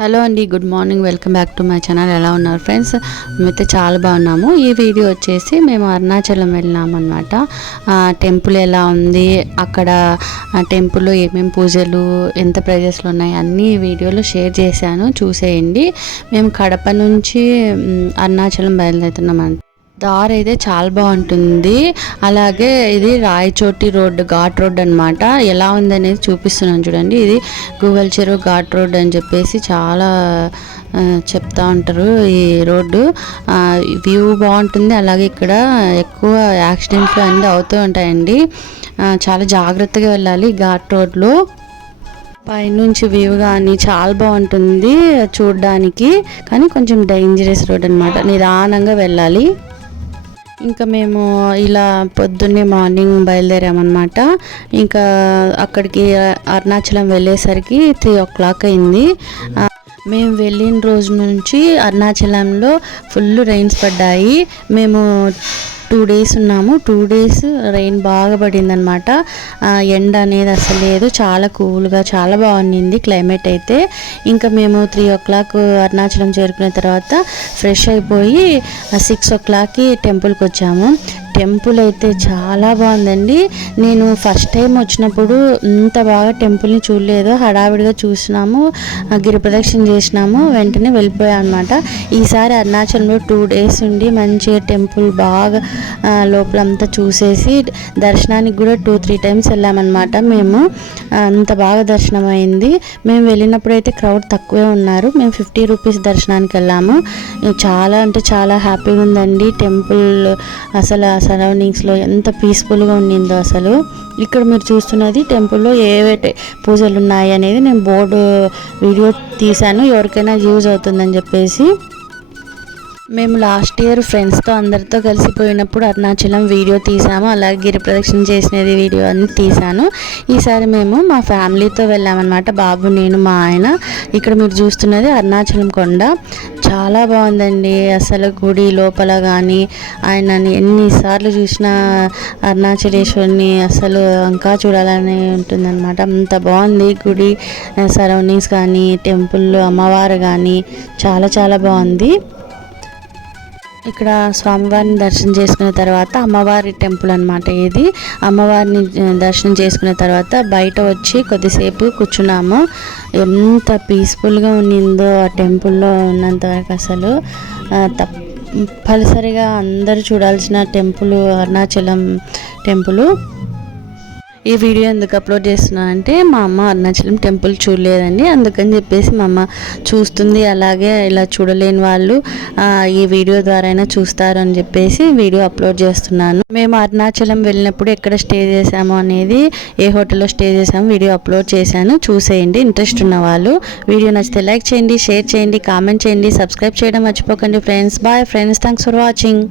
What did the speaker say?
Hello అండి good morning. Welcome back to my channel. ఎలా ఉన్నారు ఫ్రెండ్స్? మేమైతే చాలా బాగున్నాము. ఈ వీడియో వచ్చేసి మేము అరుణాచలం వెళ్ళినాం అనమాట టెంపుల్ ఎలా ఉంది? అక్కడ టెంపుల్లో ఏమేమి పూజలు ఎంత ప్రైజెస్లు ఉన్నాయి? అన్నీ వీడియోలో షేర్ చేశాను. చూసేయండి. మేము కడప నుంచి అరుణాచలం బయలుదేరుతున్నాం దారి అయితే చాలా బాగుంటుంది. అలాగే ఇది రాయచోటి రోడ్ ఘాట్ రోడ్ అన్నమాట. ఎలా ఉందనేది చూపిస్తున్నాను చూడండి. ఇది గూగల్ చెరువు ఘాట్ రోడ్ అని చెప్పేసి చాలా చెప్తా ఉంటారు ఈ రోడ్డు. వ్యూ బాగుంటుంది. అలాగే ఇక్కడ ఎక్కువ యాక్సిడెంట్లు అన్నీ అవుతూ ఉంటాయండి. చాలా జాగ్రత్తగా వెళ్ళాలి ఘాట్ రోడ్లో. పైనుంచి వ్యూ కానీ చాలా బాగుంటుంది చూడడానికి. కానీ కొంచెం డేంజరస్ రోడ్ అనమాట నిదానంగా వెళ్ళాలి. ఇంకా మేము ఇలా పొద్దున్నే మార్నింగ్ బయలుదేరామన్నమాట. ఇంకా అక్కడికి అరుణాచలం వెళ్ళేసరికి త్రీ ఓ క్లాక్ అయింది. మేము వెళ్ళిన రోజు నుంచి అరుణాచలంలో ఫుల్ రైన్స్ పడ్డాయి. మేము టూ డేస్ ఉన్నాము. టూ డేస్ రెయిన్ బాగా పడిందనమాట ఎండ అనేది అసలు లేదు. చాలా కూల్గా చాలా బాగుండింది క్లైమేట్ అయితే. ఇంకా మేము త్రీ ఓ క్లాక్ అరుణాచలం చేరుకున్న తర్వాత ఫ్రెష్ అయిపోయి సిక్స్ ఓ క్లాక్కి టెంపుల్కి వచ్చాము. టెంపుల్ అయితే చాలా బాగుందండి. నేను ఫస్ట్ టైం వచ్చినప్పుడు ఇంత బాగా టెంపుల్ని చూడలేదు. హడావిడిగా చూసినాము గిరిప్రదక్షిణ చేసినాము వెంటనే వెళ్ళిపోయాం అనమాట ఈసారి అరుణాచలంలో టూ డేస్ ఉండి మంచిగా టెంపుల్ బాగా లోపలంతా చూసేసి దర్శనానికి కూడా టూ త్రీ టైమ్స్ వెళ్ళామన్నమాట మేము. అంత బాగా దర్శనం అయింది. మేము వెళ్ళినప్పుడు అయితే క్రౌడ్ తక్కువే ఉన్నారు. మేము ఫిఫ్టీ రూపీస్ దర్శనానికి వెళ్ళాము. చాలా అంటే చాలా హ్యాపీగా ఉందండి టెంపుల్. అసలు సరౌండింగ్స్లో ఎంత పీస్ఫుల్గా ఉండిందో అసలు. ఇక్కడ మీరు చూస్తున్నది టెంపుల్లో ఏవే పూజలు ఉన్నాయి అనేది నేను బోర్డు వీడియో తీశాను. ఎవరికైనా యూజ్ అవుతుందని చెప్పేసి. మేము లాస్ట్ ఇయర్ ఫ్రెండ్స్తో అందరితో కలిసిపోయినప్పుడు అరుణాచలం వీడియో తీసాము. అలాగే గిరి ప్రదక్షిణ చేసినది వీడియో అన్ని తీసాను. ఈసారి మేము మా ఫ్యామిలీతో వెళ్ళామన్నమాట. బాబు నేను మా ఆయన. ఇక్కడ మీరు చూస్తున్నది అరుణాచలం కొండ. చాలా బాగుందండి. అసలు గుడి లోపల కానీ ఆయనని ఎన్నిసార్లు చూసినా అరుణాచలేశ్వరిని అసలు ఇంకా చూడాలని ఉంటుందన్నమాట. అంత బాగుంది గుడి సరౌండింగ్స్ కానీ టెంపుల్ అమ్మవారు కానీ చాలా చాలా బాగుంది. ఇక్కడ స్వామివారిని దర్శనం చేసుకున్న తర్వాత అమ్మవారి టెంపుల్ అనమాట ఇది. అమ్మవారిని దర్శనం చేసుకున్న తర్వాత బయట వచ్చి కొద్దిసేపు కూర్చున్నాము. ఎంత పీస్ఫుల్గా ఉన్నిందో ఆ టెంపుల్లో ఉన్నంత వరకు అసలు తప్పనిసరిగా అందరూ చూడాల్సిన టెంపుల్ అరుణాచలం టెంపుల్. ఈ వీడియో ఎందుకు అప్లోడ్ చేస్తున్నానంటే మా అమ్మ అరుణాచలం టెంపుల్ చూడలేదండి. అందుకని చెప్పేసి మా అమ్మ చూస్తుంది. అలాగే ఇలా చూడలేని వాళ్ళు ఈ వీడియో ద్వారా అయినా చూస్తారు అని చెప్పేసి వీడియో అప్లోడ్ చేస్తున్నాను. మేము అరుణాచలం వెళ్ళినప్పుడు ఎక్కడ స్టే చేసాము అనేది ఏ హోటల్లో స్టే చేసాము వీడియో అప్లోడ్ చేశాను. చూసేయండి. ఇంట్రెస్ట్ ఉన్న వాళ్ళు వీడియో నచ్చితే లైక్ చేయండి షేర్ చేయండి కామెంట్ చేయండి సబ్స్క్రైబ్ చేయడం మర్చిపోకండి friends. Bye friends. Thanks for watching.